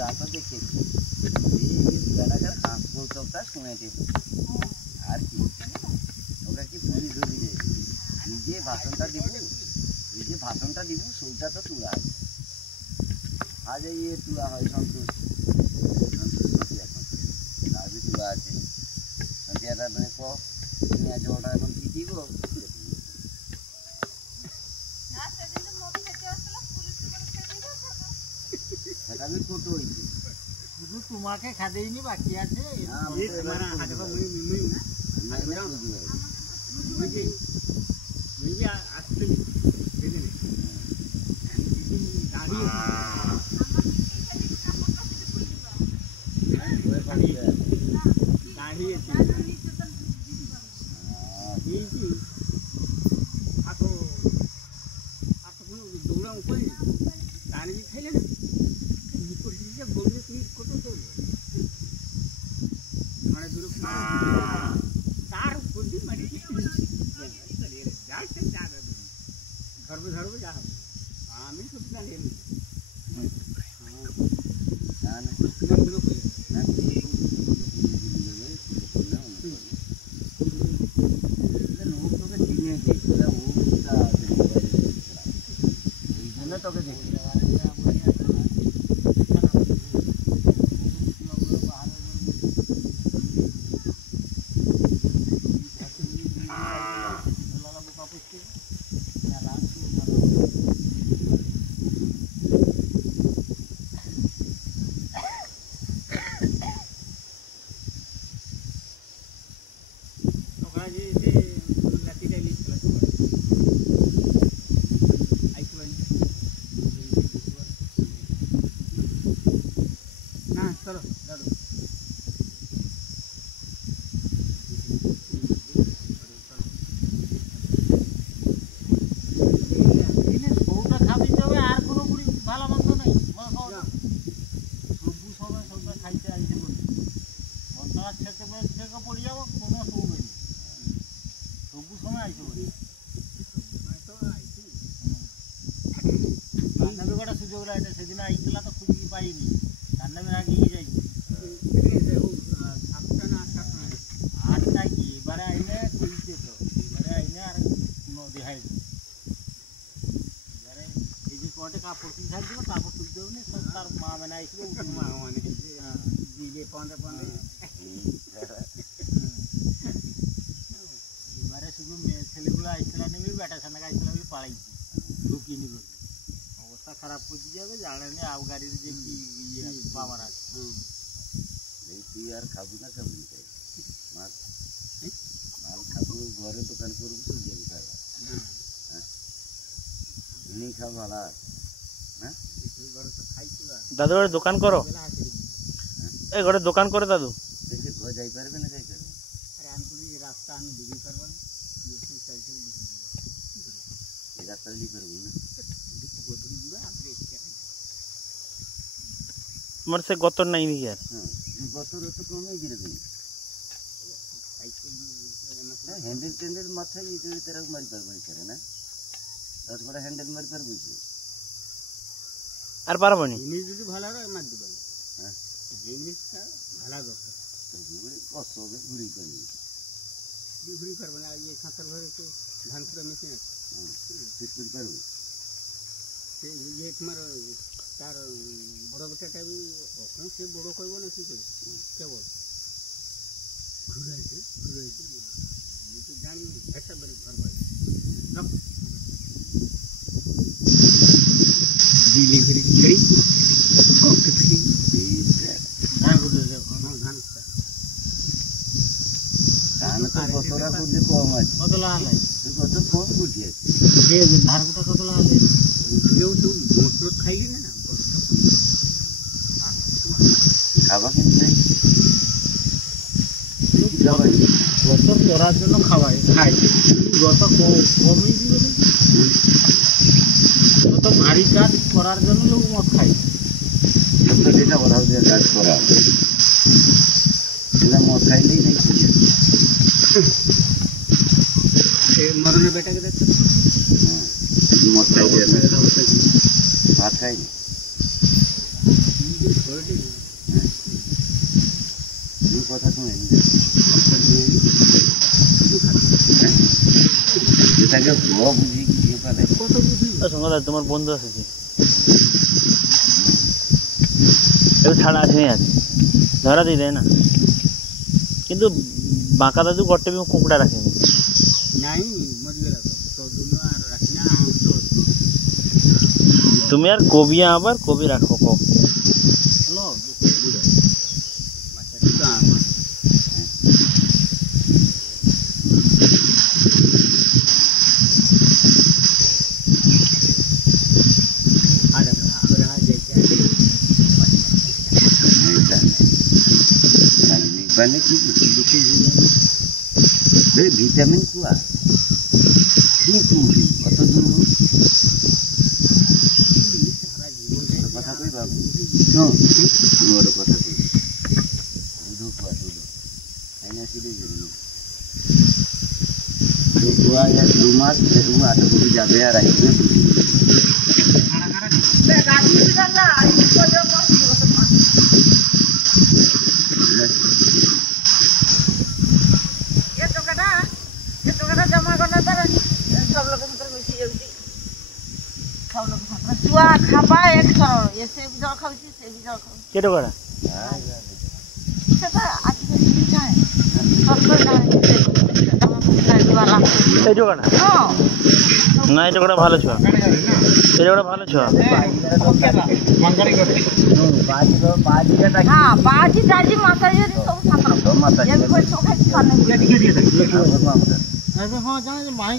তো দেখেছি বেলাকার হাঁস গৌতমটা শুনেছি আর কি ওকে কি পুলিশ ধরি রে তুই যে ভাষণটা দিব সেইটা তো তুলা আছে আজ এই তুলা হয় সন্তোষ আজ তুলা আছে সন্ধিয়াটা মানে তুমি আজ ওটা এখন কি দিব সেটা আমি ছোট হয়েছি শুধু তোমাকে খাদেইনি বাকি আছে সেদিন আইতলা তো খুঁজি পাইনি তার নামে আগিয়ে যাইছি আটটা কি এবারে আইনে খুলছে তো এবারে আইনে আর কোনো দেখাই এবারে এই যে কটে কাপড় তুলতে থাকবে কাপড় তুলতে হবে না সব তার মা মানে আইসবে মা মানে দিলে পনেরো এবারে শুধু মেয়ে ছেলেগুলো আইসলা নেবে বেটা সানাকে আইসলা বলে পাড়াইছি ঢুকিয়ে নিবে অবস্থা খারাপ করে যাবে জানে আউ গাড়ির যে কি পাওয়ার আছে তুই আর খাবি না খাবি মাল খাবো ঘরে দোকান করবো তো যাবি খাবা হ্যাঁ খাওয়া ভালো হ্যাঁ দাদু ঘরে দোকান করো এই ঘরে দোকান করে দাদু দেখে যাই পারবে না যাই পারবে আরে আমি রাস্তা আমি দিবি পারবো না এই রাস্তা দিবি পারবো না তোমার সে গতর নাই নাকি আর গতর তো কমে গিয়ে হ্যান্ডেল টেন্ডেল মাথায় তেরা মারি পারবো করে না 10 গোটা হ্যান্ডেল মারি পারবো আর পারবো না জিনিস যদি ভালো হয় মার দিব হ্যাঁ জিনিসটা ভালো দরকার কষ্ট হবে ঘুরি পারবো না এই খাতার ঘরে তো ধান কুটা মেশিন আছে ফিট করে পারবো সেই যে তোমার তার বড় বেটাটা বি ওখানে সে বড় করবো না কি করবে কেবল ঘুরাইছে আমি তো জানি একটা বেড়ে ঘর বাড়ি ডিলিভারি করি কমতে ফ্রি ধান ঘুরে ধান কতটা করলে কম আছে কত লাল কত কম গুটি আছে ধান কুটা কত লাল কেউ তো মোটর খাইলি না খাবা কিন্তু গত করার জন্য খাওয়াই খাই গত কমই দিবে গত ভারী কাজ করার জন্য লোক মদ খাই যেটা বলা হচ্ছে কাজ করা সেটা মদ খাইলেই নেই মরণের বেটাকে দেখছো মদ খাই ভাত খাই কথা শুনে এটাকে বুঝি কি পারে কত বুঝি সঙ্গে তোমার বন্ধু আছে কি ছাড়া আছে ধরা দিয়ে দেয় না কিন্তু বাঁকা দাদু গড়তে কুকুড়া রাখেনি নাই মরিগেলা তো দুনো আর রাখি না তুমি আর কবি আবার কবি রাখো কো হ্যালো বাচ্চাটা আমার ভিটামিন কুয়া কত দূর কথা কই বাবু মোর কথা কই দুধ কুয়া দুধ আইনা সিধে দুধ কুয়া या 2 মাস 2 আট করে যাবে আর আইবে গাড়ি চলা আইছো যখন जमा करना सब लोग मिसी जाऊँगी सब लोग चुआ खापा एक ये से भी जल खाऊँ से भी जल खाऊँ केटो करा সেটা আজকে চাই সরকার না এই জোগাড়া না এই জোগাড়া ভালো ছুয়া এই জোগাড়া ভালো ছুয়া হ্যাঁ বাজি দাজি মাথা যদি সব সাঁতর মাথা এই সব খাই খানে হ্যাঁ জানা যে মাইক